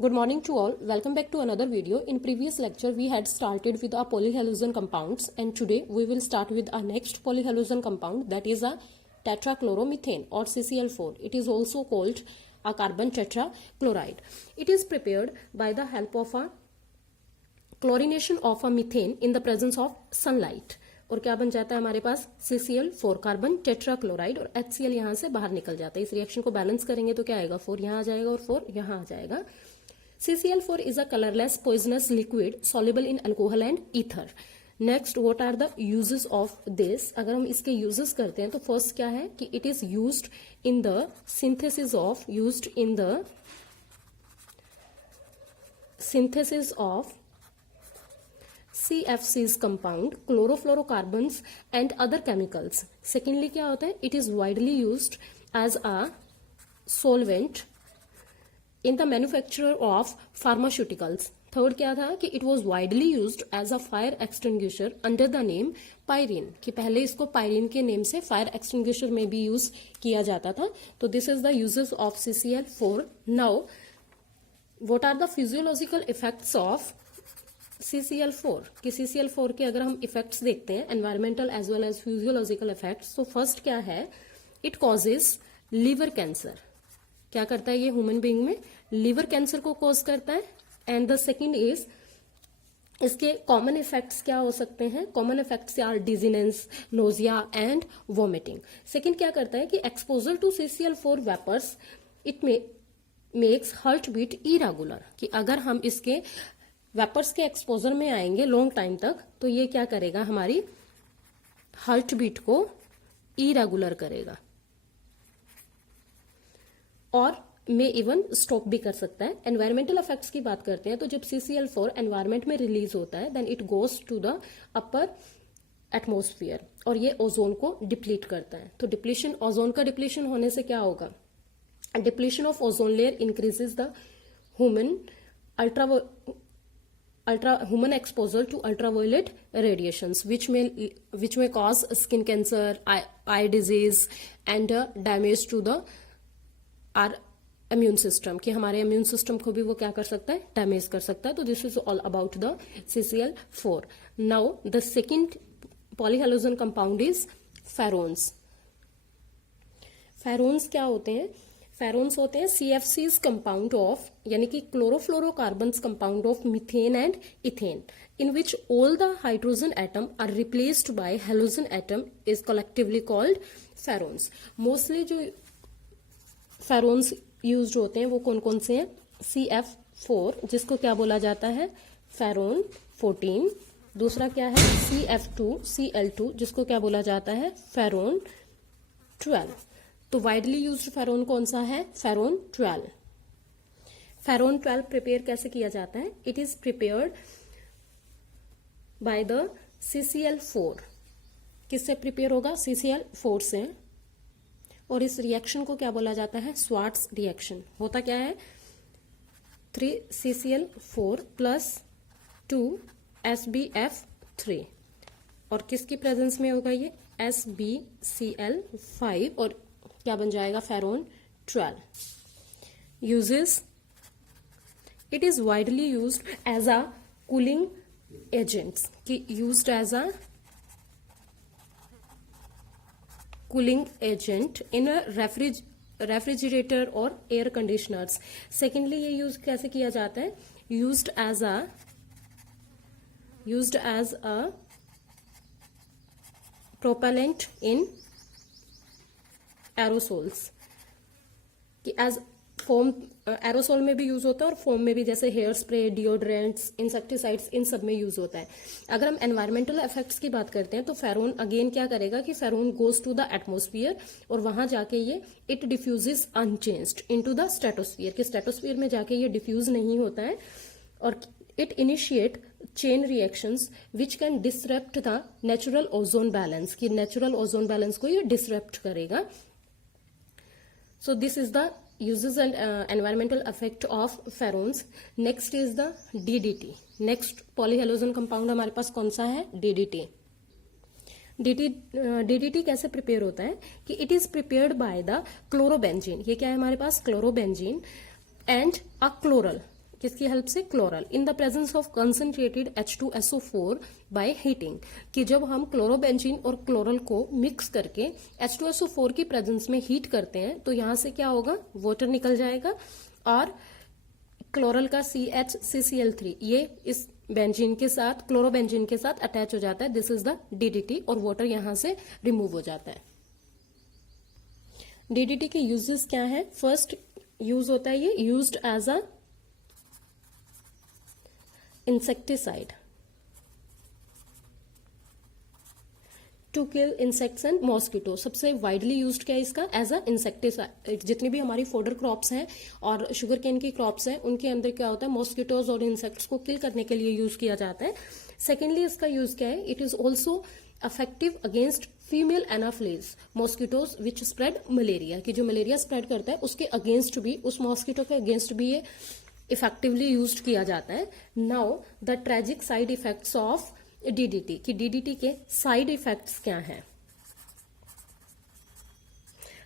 Good morning to all. Welcome back to another video. In previous lecture, we had started with our polyhalogen compounds, and today we will start with our next polyhalogen compound, that is a tetrachloromethane or CCl4. It is also called a carbon tetrachloride. It is prepared by the help of a chlorination of a methane in the presence of sunlight. और क्या बन जाता है हमारे पास CCl4 carbon tetrachloride, और HCl यहाँ से बाहर निकल जाता है. इस रिएक्शन को बैलेंस करेंगे तो क्या आएगा, 4 यहाँ आ जाएगा और 4 यहाँ आ जाएगा. CCl4 is a colorless poisonous liquid soluble in alcohol and ether. Next, what are the uses of this? अगर हम इसके uses करते हैं तो first क्या है कि it is used in the synthesis of CFCs compound, chlorofluorocarbons and other chemicals. Secondly क्या होता है, it is widely used as a solvent in the manufacture of pharmaceuticals. Third क्या था कि it was widely used as a fire extinguisher under the name pyrene, कि पहले इसको pyrene के नेम से fire extinguisher में भी यूज किया जाता था. तो this is the uses of CCl4. Now, what are the physiological effects of CCl4? कि CCl4 के अगर हम इफेक्ट्स देखते हैं, environmental as well as physiological effects, तो फर्स्ट क्या है, इट कॉजेज लीवर कैंसर. क्या करता है ये ह्यूमन बीइंग में, लीवर कैंसर को कॉज करता है. एंड द सेकंड इज, इसके कॉमन इफेक्ट्स क्या हो सकते हैं, common effects are dizziness, nausea and vomiting. Second क्या करता है कि exposure to CCl4 vapours it makes heart beat irregular, कि अगर हम इसके वेपर्स के एक्सपोजर में आएंगे लॉन्ग टाइम तक तो ये क्या करेगा, हमारी हार्ट बीट को इरेगुलर करेगा और में इवन स्टॉप भी कर सकता है. एनवायरमेंटल इफेक्ट्स की बात करते हैं तो जब CCl4 एनवायरमेंट में रिलीज होता है then it goes to the upper atmosphere और ये ओजोन को डिप्लीट करता है. तो डिप्लीशन, ओजोन का डिप्लीशन होने से क्या होगा, depletion of ozone layer increases the human exposure to ultraviolet radiations which may cause skin cancer, eye disease and damage to the our immune system, कि हमारे immune system को भी वो क्या कर सकता है, डैमेज कर सकता है. तो this is all about the CCl4. Now the second polyhalogen compound is pherones. Pherones क्या होते हैं, फेरोन्स होते हैं CFCs कंपाउंड ऑफ, यानी कि chlorofluorocarbons compound of methane and ethane, in which all the hydrogen atom are replaced by halogen atom is collectively called freons. Mostly जो freons used होते हैं वो कौन कौन से हैं, CF4 जिसको क्या बोला जाता है, फेरोन 14. दूसरा क्या है, CF2 Cl2 जिसको क्या बोला जाता है, फेरोन 12. तो वाइडली यूज्ड फेरोन कौन सा है, फेरोन 12. फेरोन 12 प्रिपेयर कैसे किया जाता है, it is prepared by the CCl4. किससे प्रिपेयर होगा, CCl4 से. और इस रिएक्शन को क्या बोला जाता है, स्वार्ट्स रिएक्शन. होता क्या है, 3 CCl4 प्लस 2 SbF3 और किसकी प्रेजेंस में होगा ये, SbCl5 और क्या बन जाएगा, freon 12. Uses, it is widely used as a cooling agents, कि used as a cooling agent in refrigerator और एयर कंडीशनर्स. सेकेंडली ये यूज कैसे किया जाता है, used as a propellant in aerosols, कि एज फोम, एरोसोल में भी यूज होता है और फोम में भी, जैसे हेयर स्प्रे, डिओड्रेंट्स, इंसेक्टिसाइड्स, इन सब में यूज होता है. अगर हम एनवायरमेंटल इफेक्ट्स की बात करते हैं तो फेरोन अगेन क्या करेगा कि फेरोन गोज टू द एटमॉस्फेयर और वहां जाके ये it diffuses unchanged into the stratosphere, कि स्ट्रेटोस्फीयर में जाके ये डिफ्यूज नहीं होता है और it initiate chain reactions which can disrupt the natural ozone balance, कि नेचुरल ओजोन बैलेंस को ये डिसरप्ट करेगा. So this is the uses and environmental effect of pherones. Next is the DDT. Next polyhalogen compound हमारे पास कौन सा है, DDT. DDT कैसे prepare होता है कि it is prepared by the chlorobenzene. ये क्या है हमारे पास, क्लोरोबेंजीन एंड अ क्लोरल. किसकी हेल्प से? Chloral. In the presence of concentrated H2SO4 by heating, कि जब हम क्लोरोबेंजीन और क्लोरल को मिक्स करके H2SO4 की प्रेजेंस में हीट करते हैं तो यहां से क्या होगा? वाटर निकल जाएगा और क्लोरल का CH3CCl3 ये इस बेंजीन के साथ, क्लोरोबेंजीन के साथ अटैच हो जाता है। दिस इज द DDT और वाटर यहां से रिमूव हो जाता है। DDT के यूजेस क्या है? फर्स्ट यूज होता है ये used as a insecticide to kill insects and mosquito. सबसे वाइडली यूज्ड क्या है इसका? As a insecticide. जितनी भी हमारी फोडर क्रॉप्स हैं और शुगर केन की क्रॉप्स हैं उनके अंदर क्या होता है? मॉस्किटोज और इंसेक्ट्स को किल करने के लिए यूज किया जाता है। सेकेंडली इसका यूज क्या है? It is also effective against female Anopheles mosquitoes which spread malaria, कि जो मलेरिया स्प्रेड करता है उसके अगेंस्ट भी, उस मॉस्किटो के अगेंस्ट भी ये इफेक्टिवली यूज किया जाता है। Now the tragic side effects of DDT, कि DDT के साइड इफेक्ट्स क्या हैं?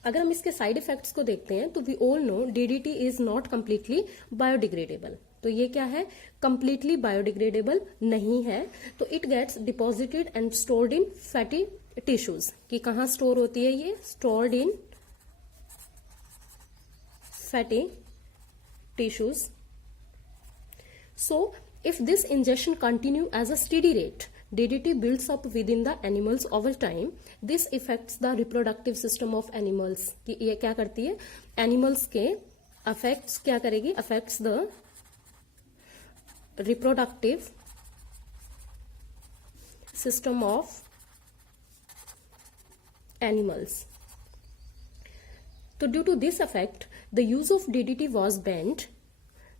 अगर हम इसके साइड इफेक्ट्स को देखते हैं तो we all know DDT is not completely biodegradable. तो ये क्या है? कंप्लीटली बायोडिग्रेडेबल नहीं है। तो it gets deposited and stored in fatty tissues, कि कहां स्टोर होती है ये? Stored in fatty tissues. So, if this ingestion continue as a steady rate, DDT builds up within the animals over time. This affects the reproductive system of animals. कि ये क्या करती है? Animals के affects क्या करेगी? Affects the reproductive system of animals. तो due to this effect, the use of DDT was banned.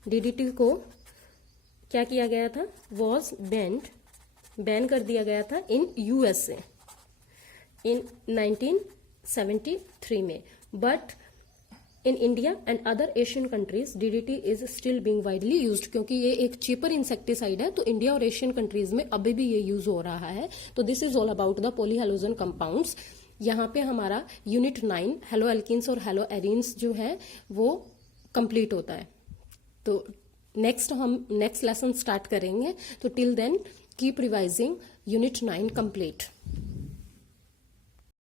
DDT को क्या किया गया था? वॉज बैंड, बैन कर दिया गया था इन USA इन 1973 में। But in India and other Asian countries DDT is still being widely used, क्योंकि ये एक चीपर इंसेक्टिसाइड है तो इंडिया और एशियन कंट्रीज में अभी भी ये यूज हो रहा है। तो this is all about the polyhalogen compounds. यहाँ पे हमारा यूनिट 9 हेलो एल्किन्स और हेलो एरीन्स जो है वो कंप्लीट होता है। तो हम नेक्स्ट लेसन स्टार्ट करेंगे। तो till then keep revising unit 9 complete.